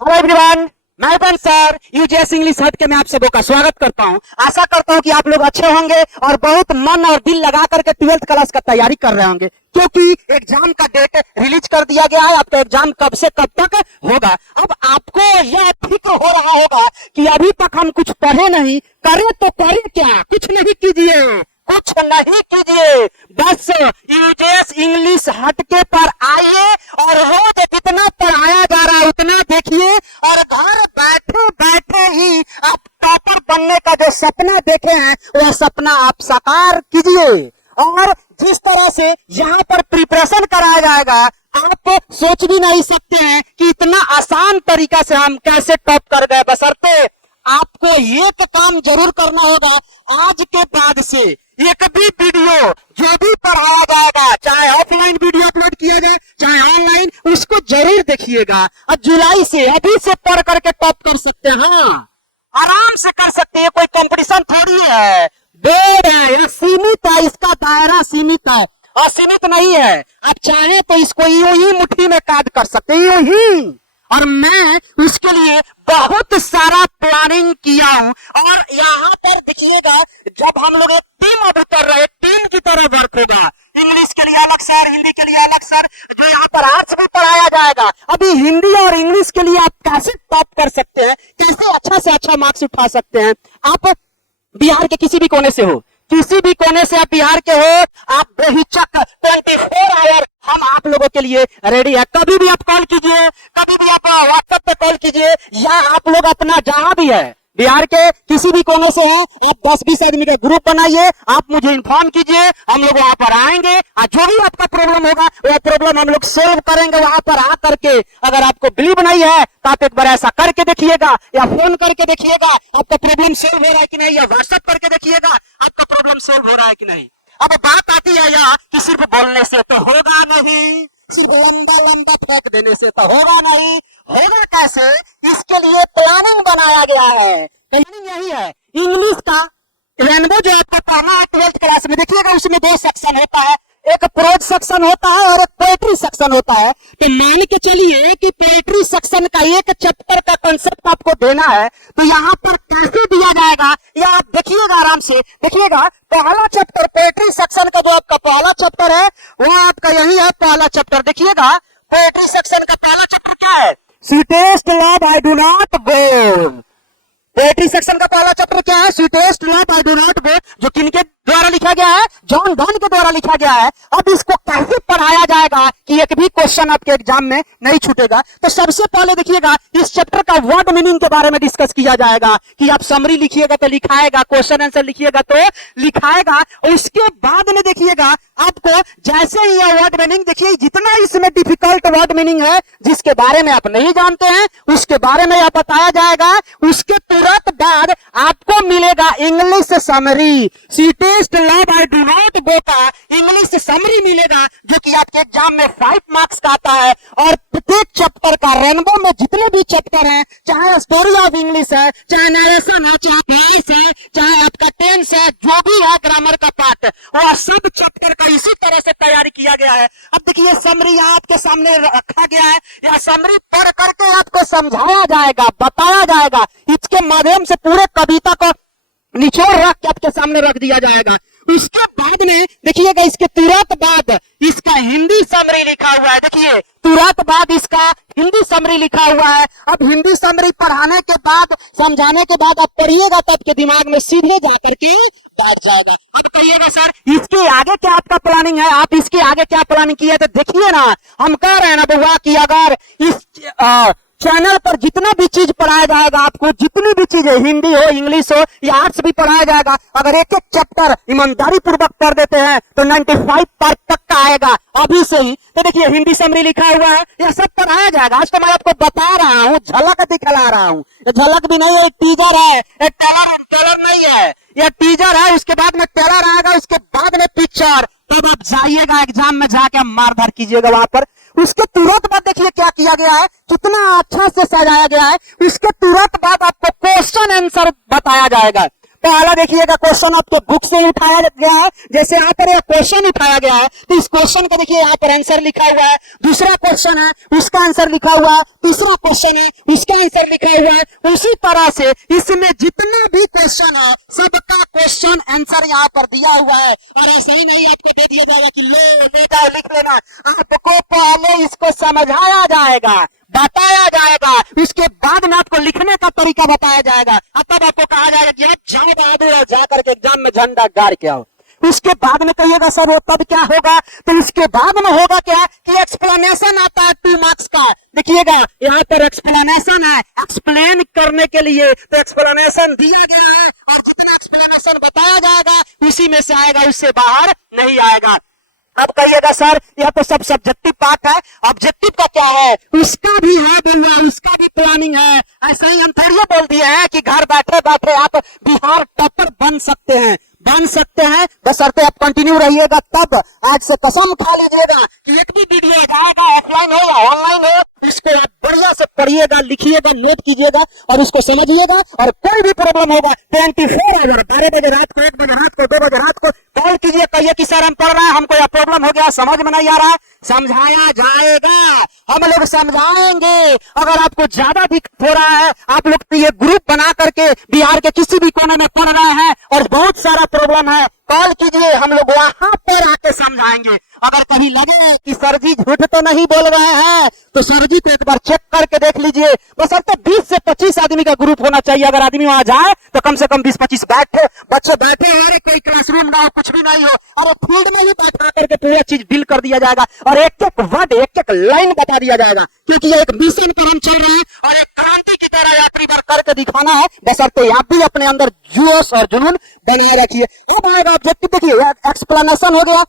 Hello everyone, मैं बन sir UGS English हट के मैं आप सबों का स्वागत करता हूं। आशा करता हूं कि आप लोग अच्छे होंगे और बहुत मन और दिल लगा करके 12th क्लास का तैयारी कर रहे होंगे, क्योंकि एग्जाम का डेट रिलीज कर दिया गया है। आपका एग्जाम कब से कब तक होगा। अब आपको यह फिक्र हो रहा होगा कि अभी तक हम कुछ पढ़े नहीं, करें तो करें क्या, कुछ नहीं कीजिए, कुछ नहीं कीजिए, बस यूजीएस इंग्लिश हटके पर आइए और रोज जितना पढ़ाया जा रहा है उतना देखिए और घर बैठे बैठे ही आप टॉपर बनने का जो सपना देखे हैं वह सपना आप साकार कीजिए। और जिस तरह से यहाँ पर प्रिपरेशन कराया जाएगा आप सोच भी नहीं सकते हैं कि इतना आसान तरीका से हम कैसे टॉप कर गए। बशर्ते आपको एक काम जरूर करना होगा, आज के बाद से एक भी वीडियो जो भी पढ़ाया जाएगा, चाहे ऑफलाइन वीडियो अपलोड किया जाए चाहे ऑनलाइन, उसको जरूर देखिएगा। और जुलाई से अभी से पढ़ करके टॉप कर सकते हैं। हाँ, आराम से कर सकते हैं, कोई कंपटीशन थोड़ी है। बोर्ड है, यह सीमित है, इसका दायरा सीमित है, असीमित नहीं है। आप चाहे तो इसको यूं ही मुट्ठी में काट कर सकते हैं, यूं ही। और मैं उसके लिए बहुत सारा प्लानिंग किया हूं। और यहाँ पर देखिएगा, जब हम लोग एक टीम अब कर रहे हैं, टीम की तरह वर्क होगा। इंग्लिश के लिए अलग सर, हिंदी के लिए अलग सर, जो यहाँ पर आर्ट्स भी पढ़ाया जाएगा। अभी हिंदी और इंग्लिश के लिए आप कैसे टॉप कर सकते हैं, कैसे अच्छा से अच्छा मार्क्स उठा सकते हैं। आप बिहार के किसी भी कोने से हो, किसी भी कोने से आप बिहार के हो, आप बेहिचक 24 आवर हम आप लोगों के लिए रेडी है। कभी भी आप कॉल कीजिए, कभी भी आप व्हाट्सएप पे कॉल कीजिए, या आप लोग अपना जहां भी है बिहार के किसी भी कोने से हैं, आप 10-20 आदमी का ग्रुप बनाइए, आप मुझे इन्फॉर्म कीजिए, हम लोग वहां पर आएंगे और जो भी आपका प्रॉब्लम होगा वो प्रॉब्लम हम लोग सोल्व करेंगे वहां पर आ करके। अगर आपको बिलीव नहीं है तो आप एक बार ऐसा करके देखिएगा, या फोन करके देखिएगा आपका प्रॉब्लम सोल्व हो रहा है कि नहीं, या व्हाट्सएप करके देखिएगा आपका प्रॉब्लम सोल्व हो रहा है कि नहीं। अब बात आती है यहाँ कि सिर्फ बोलने से तो होगा नहीं, सिर्फ लंबा लंबा फेंक देने से तो होगा नहीं। होगा कैसे, इसके लिए प्लानिंग बनाया गया है। प्लानिंग यही है, इंग्लिश का रेनबो जो आपको पढ़ना है 12th क्लास में, देखिएगा उसमें 2 सेक्शन होता है, एक प्रोज सेक्शन होता है और एक पोएट्री सेक्शन होता है। तो मान के चलिए कि पोएट्री सेक्शन का एक चैप्टर का कंसेप्ट आपको देना है, तो यहाँ पर कैसे दिया जाएगा या आप देखिएगा, आराम से देखिएगा। पहला चैप्टर पोएट्री सेक्शन का जो आपका पहला चैप्टर है वो आपका यही है, पहला चैप्टर देखिएगा। पोएट्री सेक्शन का पहला चैप्टर क्या है, sweetest love I do not go. Poetry section का पहला चैप्टर क्या है, sweetest love I do not go, जो किनके द्वारा लिखा गया है, जॉन डन के द्वारा लिखा गया है। अब इसको कैसे पढ़ाया जाएगा कि एक भी क्वेश्चन आपके एग्जाम में नहीं छूटेगा। तो सबसे पहले देखिएगा, इस चैप्टर का वर्ड मीनिंग के बारे में डिस्कस किया जाएगा कि आप समरी लिखिएगा तो लिखाएगा, क्वेश्चन आंसर लिखिएगा तो लिखाएगा। उसके बाद में देखिएगा आपको जैसे ही यह वर्ड मीनिंग, देखिए जितना इसमें डिफिकल्ट वर्ड मीनिंग है जिसके बारे में आप नहीं जानते हैं उसके बारे में यह बताया जाएगा। उसके तुरंत बाद आपको मिलेगा English summary, sweetest love I do not go का इंग्लिश समरी मिलेगा, जो कि आपके एग्जाम में 5 मार्क्स का आता है। और प्रत्येक चैप्टर का रेनबो में जितने भी चैप्टर हैं, चाहे स्टोरी ऑफ इंग्लिश है, चाहे नरेशन है, चाहे वॉइस है, चाहे आपका टेंस है, जो भी है ग्रामर का पार्ट, वह सब चैप्टर का इसी तरह से तैयारी किया गया है। अब देखिए समरी यहाँ आपके सामने रखा गया है, यह समरी पढ़ करके आपको समझाया जाएगा, बताया जाएगा। इसके माध्यम से पूरे कविता को निचोड़ रख के आपके सामने रख दिया जाएगा। उसके बाद में देखिएगा, इसके तुरंत बाद इसका हिंदी समरी लिखा हुआ है। देखिए तुरंत बाद इसका हिंदी समरी लिखा हुआ है। अब हिंदी समरी पढ़ाने के बाद, समझाने के बाद आप पढ़िएगा तो आपके दिमाग में सीधे जाकर के बैठ जाएगा। अब कहिएगा सर इसके आगे क्या आपका प्लानिंग है, आप इसके आगे क्या प्लानिंग किया, तो देखिए ना, हम कह रहे हैं ना बुआ कि अगर इस चैनल पर जितना भी चीज पढ़ाया जाएगा, आपको जितनी भी चीज है, हिंदी हो, इंग्लिश हो या आर्ट्स भी पढ़ाया जाएगा, अगर एक एक चैप्टर ईमानदारी पूर्वक पढ़ देते हैं तो 95 पर पक्का आएगा अभी से ही। तो देखिए हिंदी समरी लिखा हुआ है, यह सब पढ़ाया जाएगा। आज तो मैं आपको बता रहा हूँ, झलक दिखला रहा हूँ, झलक भी नहीं है, टीजर है, टेलर नहीं है, यह टीजर है। उसके बाद में टेलर आएगा, उसके बाद में पिक्चर, तब आप जाइएगा एग्जाम में जाके मारधार कीजिएगा वहां पर। उसके तुरंत बाद देखिए क्या किया गया है, कितना अच्छा से सजाया गया है। उसके तुरंत बाद आपको क्वेश्चन आंसर बताया जाएगा। पहला देखिएगा क्वेश्चन आपके बुक से उठाया गया है, जैसे यहाँ पर क्वेश्चन उठाया गया है तो इस क्वेश्चन का देखिए यहाँ पर आंसर लिखा हुआ है, दूसरा क्वेश्चन है उसका आंसर लिखा हुआ है, तीसरा क्वेश्चन है उसका आंसर लिखा हुआ है। उसी तरह से इसमें जितने भी क्वेश्चन है सबका क्वेश्चन आंसर यहाँ पर दिया हुआ है। और ऐसा ही नहीं आपको दे दिया जाएगा कि ले जाओ लिख लेना, आपको पहले इसको समझाया जाएगा, बताया जाएगा, उसके बाद में आपको लिखने का तरीका बताया जाएगा, तब आपको कहा जाएगा कि आप जाओ बहादुर जाकर के एग्जाम में झंडा गाड़ के आओ। उसके बाद में कहिएगा सर वो तब क्या होगा, तो उसके बाद में होगा क्या कि एक्सप्लेनेशन आता है 2 मार्क्स का। देखिएगा यहाँ पर एक्सप्लेनेशन है, एक्सप्लेन करने के लिए तो एक्सप्लेनेशन दिया गया है और जितना एक्सप्लेनेशन बताया जाएगा उसी में से आएगा, उससे बाहर नहीं आएगा। अब कहिएगा सर यह तो सब सब्जेक्टिव पार्ट है, ऑब्जेक्टिव का क्या है, उसका भी है बोलना, उसका भी प्लानिंग है। ऐसा ही हम थोड़ी बोल दिए हैं कि घर बैठे बैठे आप बिहार टॉपर बन सकते हैं, बशर्ते आप कंटिन्यू रहिएगा। तब आज से कसम खा लीजिएगा कि एक भी वीडियो जाएगा ऑफलाइन हो या ऑनलाइन हो, इसको आप बढ़िया से पढ़िएगा, लिखिएगा, नोट कीजिएगा और उसको समझिएगा। और कोई भी प्रॉब्लम होगा 24 आवर 12 बजे रात को, 1 बजे रात को, 2 बजे रात को कॉल कीजिए, कहिए कि सर हम पढ़ रहे हैं, हमको यह प्रॉब्लम हो गया, समझ में नहीं आ रहा है, समझाया जाएगा, हम लोग समझाएंगे। अगर आपको ज्यादा दिक्कत हो रहा है, आप लोग ये ग्रुप बना करके बिहार के किसी भी कोने में पढ़ रहे हैं और बहुत सारा प्रॉब्लम है, कॉल कीजिए, हम लोग वहां पर आके समझाएंगे। अगर कहीं लगे कि सर जी झूठ तो नहीं बोल रहे हैं तो सर जी को एक बार चेक करके देख लीजिए। बशर्ते 20 से 25 आदमी का ग्रुप होना चाहिए। अगर आदमी वहां जाए तो कम से कम 20-25 बच्चे बैठे हो, अरे कोई क्लासरूम ना हो, कुछ भी नहीं हो, अरे फील्ड में ही बैठा करके पूरा चीज डील कर दिया जाएगा और एक एक वर्ड, एक एक लाइन बता दिया जाएगा, क्योंकि ये एक मिशन पर हम चल रहे हैं और एक क्रांति की तरह यात्री बार करके दिखाना है। बशर्ते आप भी अपने अंदर जोश और जुनून बनाए रखिए। अब आएगा ऑब्जेक्टिव, देखिए एक्सप्लेनेशन हो गया।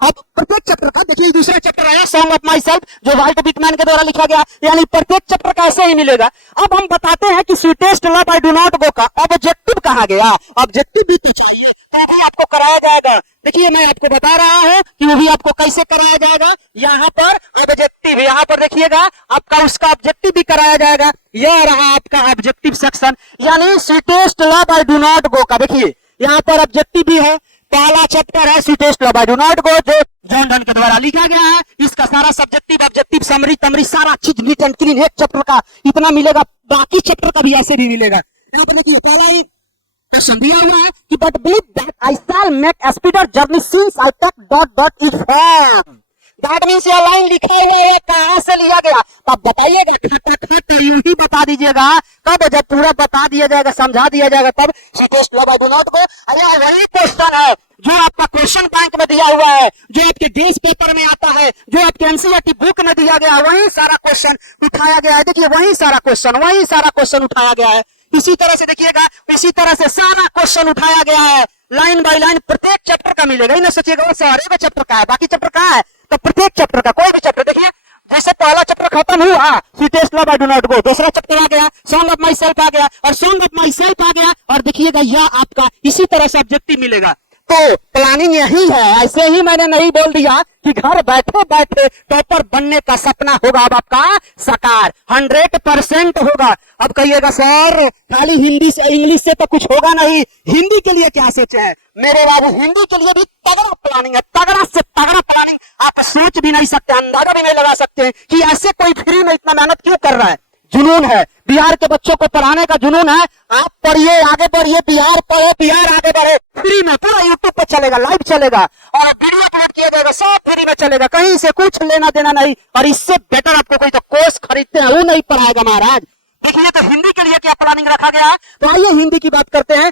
अब प्रत्येक चैप्टर का देखिए, दूसरा चैप्टर आया सॉन्ग ऑफ माई सेल्फ, जो वाल्ट विटमैन के द्वारा लिखा गया, यानी प्रत्येक चैप्टर का ऐसे ही मिलेगा। अब हम बताते हैं कि sweetest love I do not go का ऑब्जेक्टिव कहाँ गया, ऑब्जेक्टिव भी तो चाहिए, तो भी आपको कराया जाएगा। देखिए मैं आपको बता रहा हूं कि वो भी आपको कैसे कराया जाएगा। यहाँ पर ऑब्जेक्टिव, यहाँ पर देखिएगा आपका उसका ऑब्जेक्टिव भी कराया जाएगा। यह रहा आपका ऑब्जेक्टिव सेक्शन, यानी sweetest love I do not go का। देखिए यहाँ पर ऑब्जेक्टिव भी है, पहला चैप्टर है sweetest love I do not go, जो जॉन डन के द्वारा लिखा गया है। इसका सारा सब्जेक्टिव, ऑब्जेक्टिव, समरी तमरी सारा चीज नीट एंड क्लीन एक चैप्टर का इतना मिलेगा, बाकी चैप्टर का भी ऐसे भी मिलेगा। यहाँ पर देखिए पहला ही क्वेश्चन दिया हुआ है कि but believe that I shall make a speedier journey since I take dot dot is form. That means ये लाइन लिखा हुआ है, कहां से लिया गया, तब बताइएगा, खट यूं ही बता दीजिएगा। कब, जब पूरा बता दिया जाएगा, समझा दिया जाएगा, तब sweetest love I do not go. अरे वही क्वेश्चन है जो आपका क्वेश्चन बैंक में दिया हुआ है, जो आपके देश पेपर में आता है, जो आपके एनसीईआरटी बुक में दिया गया है, वही सारा क्वेश्चन उठाया गया है। देखिए वही सारा क्वेश्चन उठाया गया है। इसी तरह से देखिएगा, इसी तरह से सारा क्वेश्चन उठाया गया है, लाइन बाय लाइन प्रत्येक चैप्टर का मिलेगा। ही ना सोचिएगा सारे चैप्टर का है, बाकी चैप्टर का है, तो प्रत्येक चैप्टर का कोई भी चैप्टर देखिए, जैसे पहला चैप्टर खत्म हुआ sweetest love I do not go, दूसरा चैप्टर आ गया सॉन्ग ऑफ माई सेल्फ आ गया, और सॉन्ग ऑफ माई सेल्फ आ गया, और देखिएगा यह आपका इसी तरह से ऑब्जेक्टिव मिलेगा। तो प्लानिंग यही है, ऐसे ही मैंने नहीं बोल दिया कि घर बैठे बैठे टॉपर बनने का सपना होगा अब आपका साकार, 100% होगा। अब कहिएगा सर खाली हिंदी से इंग्लिश से तो कुछ होगा नहीं, हिंदी के लिए क्या सोचे हैं मेरे बाबू, हिंदी के लिए भी तगड़ा प्लानिंग है, तगड़ा से तगड़ा प्लानिंग। आप सोच भी नहीं सकते, अंदाजा भी नहीं लगा सकते हैं कि ऐसे कोई फ्री में इतना मेहनत क्यों कर रहा है। जुनून है, बिहार के बच्चों को पढ़ाने का जुनून है। आप पढ़िए, आगे बढ़िए, बिहार पढ़े, बिहार आगे बढ़े, फ्री में पूरा यूट्यूब पे चलेगा, लाइव चलेगा और वीडियो अपलोड किया जाएगा, सब फ्री में चलेगा, कहीं से कुछ लेना देना नहीं। और इससे बेटर आपको कोई तो कोर्स खरीदते हैं वो नहीं पढ़ाएगा महाराज। देखिए तो हिंदी के लिए क्या प्लानिंग रखा गया है, तो आइए हिंदी की बात करते हैं।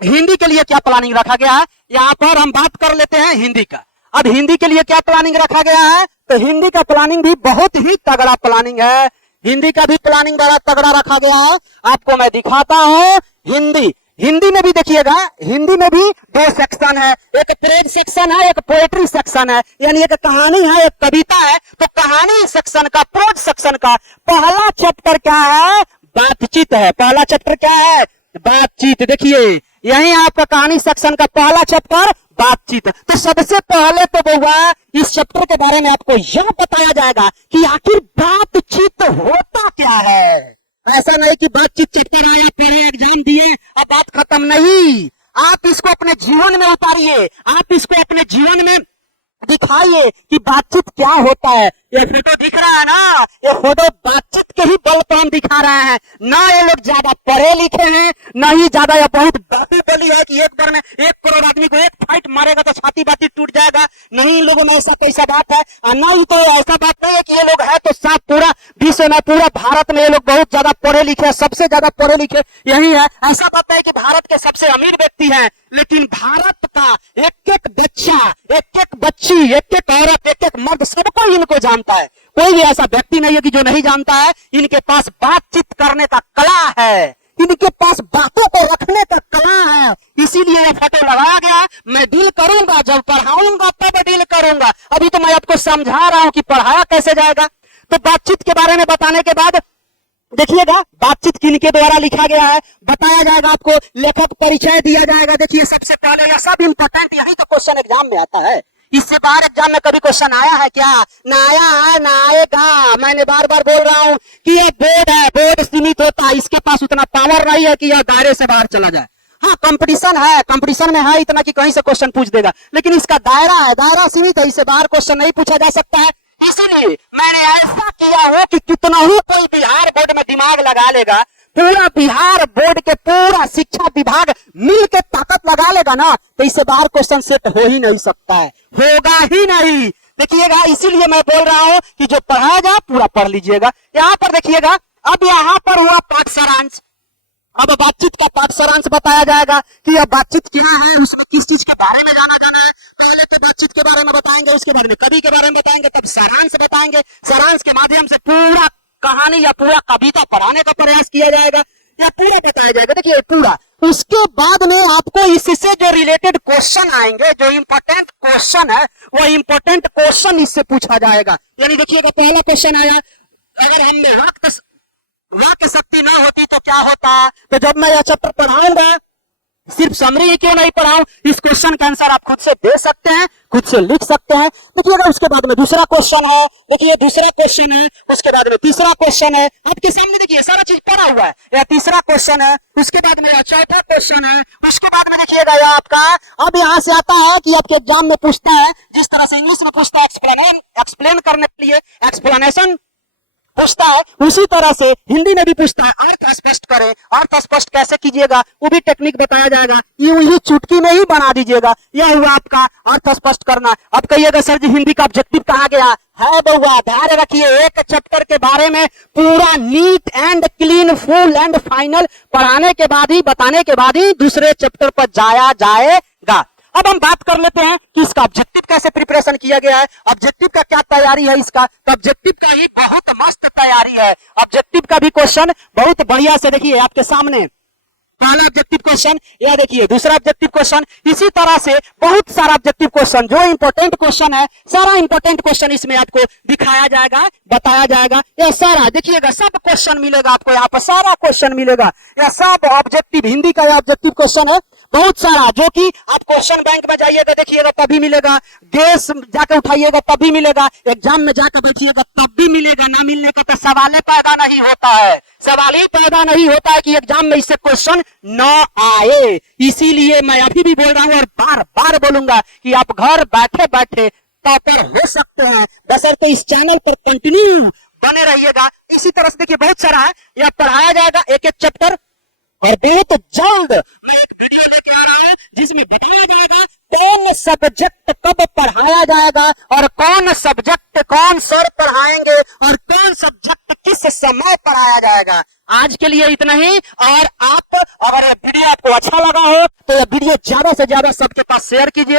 हिंदी के लिए क्या प्लानिंग रखा गया है, यहाँ पर हम बात कर लेते हैं हिंदी का। अब हिंदी के लिए क्या प्लानिंग रखा गया है, तो हिंदी का प्लानिंग भी बहुत ही तगड़ा प्लानिंग है। हिंदी का भी प्लानिंग बड़ा तगड़ा रखा गया है, आपको मैं दिखाता हूँ। हिंदी में भी देखिएगा, हिंदी में भी 2 सेक्शन है, एक प्रेज सेक्शन है, एक पोएट्री सेक्शन है, यानी एक कहानी है, एक कविता है। तो कहानी सेक्शन का, प्रोज सेक्शन का पहला चैप्टर क्या है, बातचीत है। पहला चैप्टर क्या है, बातचीत। देखिए यही आपका कहानी सेक्शन का पहला चैप्टर बातचीत। तो सबसे पहले तो बहुआ इस चैप्टर के बारे में आपको यह बताया जाएगा कि आखिर बातचीत होता क्या है। ऐसा नहीं कि बातचीत चैप्टर आया, पहले एग्जाम दिए अब बात खत्म नहीं, आप इसको अपने जीवन में उतारिए, आप इसको अपने जीवन में दिखाइए कि बातचीत क्या होता है। ये फोटो दिख रहा है ना, ये फोटो बातचीत के ही बल पर हम दिखा रहे हैं। ना ये लोग ज्यादा पढ़े लिखे हैं, ना ही ज्यादा ये बहुत बाहुबली है कि एक बार में 1 करोड़ आदमी को एक फाइट मारेगा तो छाती बाती टूट जाएगा। नहीं, इन लोगों में ऐसा कैसा बात है, और ना ही तो ऐसा बात नहीं है कि ये लोग है तो साफ पूरा विश्व में, पूरा भारत में ये लोग बहुत ज्यादा पढ़े लिखे हैं, सबसे ज्यादा पढ़े लिखे यही है। ऐसा बात है कि भारत के सबसे अमीर व्यक्ति हैं, लेकिन भारत का एक एक बच्चा, एक एक बच्ची, एक एक औरत, एक एक मर्द, सबको इनको जानता है। कोई भी ऐसा व्यक्ति नहीं है कि जो नहीं जानता है। इनके पास बातचीत करने का कला है, इनके पास बातों को रखने का कला है, इसीलिए यह फोटो लगाया गया। मैं डील करूंगा, जब पढ़ाऊंगा तब डील करूंगा। अभी तो मैं आपको समझा रहा हूं कि पढ़ाया कैसे जाएगा। तो बातचीत के बारे में बताने के बाद देखिएगा बातचीत किनके द्वारा लिखा गया है बताया जाएगा, आपको लेखक परिचय दिया जाएगा। देखिए सबसे पहले, यह सब इंपॉर्टेंट, यही तो क्वेश्चन एग्जाम में आता है। इससे बाहर एग्जाम में कभी क्वेश्चन आया है क्या? ना आया है, ना आएगा। मैंने बार बार बोल रहा हूं कि यह बोर्ड है, बोर्ड सीमित होता है, इसके पास उतना पावर नहीं है कि यह दायरे से बाहर चला जाए। हाँ, कंपटीशन है, कंपटीशन में है इतना कि कहीं से क्वेश्चन पूछ देगा, लेकिन इसका दायरा है, दायरा सीमित है, इससे बाहर क्वेश्चन नहीं पूछा जा सकता है। इसलिए मैंने ऐसा किया हो कि कितना ही कोई बिहार बोर्ड में दिमाग लगा लेगा, पूरा बिहार बोर्ड के पूरा शिक्षा विभाग मिल के ताकत लगा लेगा ना, तो इससे बाहर क्वेश्चन सेट हो ही नहीं सकता है, होगा ही नहीं। देखिएगा, इसीलिए मैं बोल रहा हूं कि जो पढ़ाया जाए पूरा पढ़ लीजिएगा। यहाँ पर देखिएगा, अब यहाँ पर हुआ पाठ सारांश। अब बातचीत का पाठ सारांश बताया जाएगा कि यह बातचीत क्या है, उसमें किस चीज के बारे में जाना है। पहले तो बातचीत के बारे में बताएंगे, उसके बाद में कवि के बारे में बताएंगे, तब सारांश बताएंगे। सारांश के माध्यम से पूरा कहानी या पूरा कविता पढ़ाने का प्रयास किया जाएगा या पूरा बताया जाएगा। देखिए पूरा, उसके बाद में आपको इससे जो रिलेटेड क्वेश्चन आएंगे, जो इंपॉर्टेंट क्वेश्चन है, वो इंपॉर्टेंट क्वेश्चन इससे पूछा जाएगा। यानी देखिएगा, पहला क्वेश्चन आया, अगर हम में वाक्य शक्ति ना होती तो क्या होता। तो जब मैं यह चैप्टर पढ़ाऊंगा, सिर्फ समरी ही क्यों नहीं पढ़ाऊं, इस क्वेश्चन का आंसर आप खुद से दे सकते हैं, खुद से लिख सकते हैं। देखिएगा, उसके बाद में दूसरा क्वेश्चन है, देखिए दूसरा क्वेश्चन है, उसके बाद में तीसरा क्वेश्चन है, आपके सामने देखिए सारा चीज पढ़ा हुआ है। यह तीसरा क्वेश्चन है, उसके बाद में यह चौथा क्वेश्चन है, उसके बाद में देखिएगा यह आपका, अब यहाँ से आता है कि आपके एग्जाम में पूछता है, जिस तरह से इंग्लिश में पूछता है एक्सप्लेन करने के लिए एक्सप्लेनेशन पूछता है, उसी तरह से हिंदी में भी पूछता है, अर्थ स्पष्ट करें। अर्थ स्पष्ट कैसे कीजिएगा, वो भी टेक्निक बताया जाएगा, यूं ही चुटकी में ही बना दीजिएगा। यह हुआ आपका अर्थ स्पष्ट करना। अब कहिएगा सर जी हिंदी का ऑब्जेक्टिव कहाँ गया है? बउआ ध्यान रखिए, एक चैप्टर के बारे में पूरा neat and clean, full and final पढ़ाने के बाद ही, बताने के बाद ही दूसरे चैप्टर पर जाया जाएगा। अब हम बात कर लेते हैं कि इसका ऑब्जेक्टिव कैसे प्रिपरेशन किया गया है, ऑब्जेक्टिव का क्या तैयारी है इसका। तो ऑब्जेक्टिव का ही बहुत मस्त तैयारी है। ऑब्जेक्टिव का भी क्वेश्चन बहुत बढ़िया से देखिए आपके सामने, पहला ऑब्जेक्टिव क्वेश्चन, यह देखिए दूसरा ऑब्जेक्टिव क्वेश्चन, इसी तरह से बहुत सारा ऑब्जेक्टिव क्वेश्चन, जो इंपॉर्टेंट क्वेश्चन है, सारा इंपॉर्टेंट क्वेश्चन इसमें आपको दिखाया जाएगा, बताया जाएगा। यह सारा देखिएगा, सब क्वेश्चन मिलेगा आपको यहाँ पर, सारा क्वेश्चन मिलेगा। यह सब ऑब्जेक्टिव, हिंदी का यह ऑब्जेक्टिव क्वेश्चन है बहुत सारा, जो कि आप क्वेश्चन बैंक में जाइएगा देखिएगा तभी मिलेगा, देश जाकर उठाइएगा तभी मिलेगा, एग्जाम में जाकर बैठिएगा तब भी मिलेगा। ना मिलने का तो सवाल पैदा नहीं होता है, सवाल ही पैदा नहीं होता है कि एग्जाम में इससे क्वेश्चन न आए। इसीलिए मैं अभी भी बोल रहा हूं और बार बार बोलूंगा कि आप घर बैठे बैठे टॉपर हो सकते हैं, बशर्ते इस चैनल पर कंटिन्यू बने रहिएगा। इसी तरह से देखिए बहुत सारा है, यह पढ़ाया जाएगा एक एक चैप्टर, और बहुत जल्द मैं एक वीडियो लेके आ रहा हूं जिसमें बताया जाएगा कौन सब्जेक्ट कब पढ़ाया जाएगा, और कौन सब्जेक्ट कौन सर पढ़ाएंगे, और कौन सब्जेक्ट किस समय पढ़ाया जाएगा। आज के लिए इतना ही। और आप, अगर ये वीडियो आपको अच्छा लगा हो तो ये वीडियो ज्यादा से ज्यादा सबके पास शेयर कीजिए।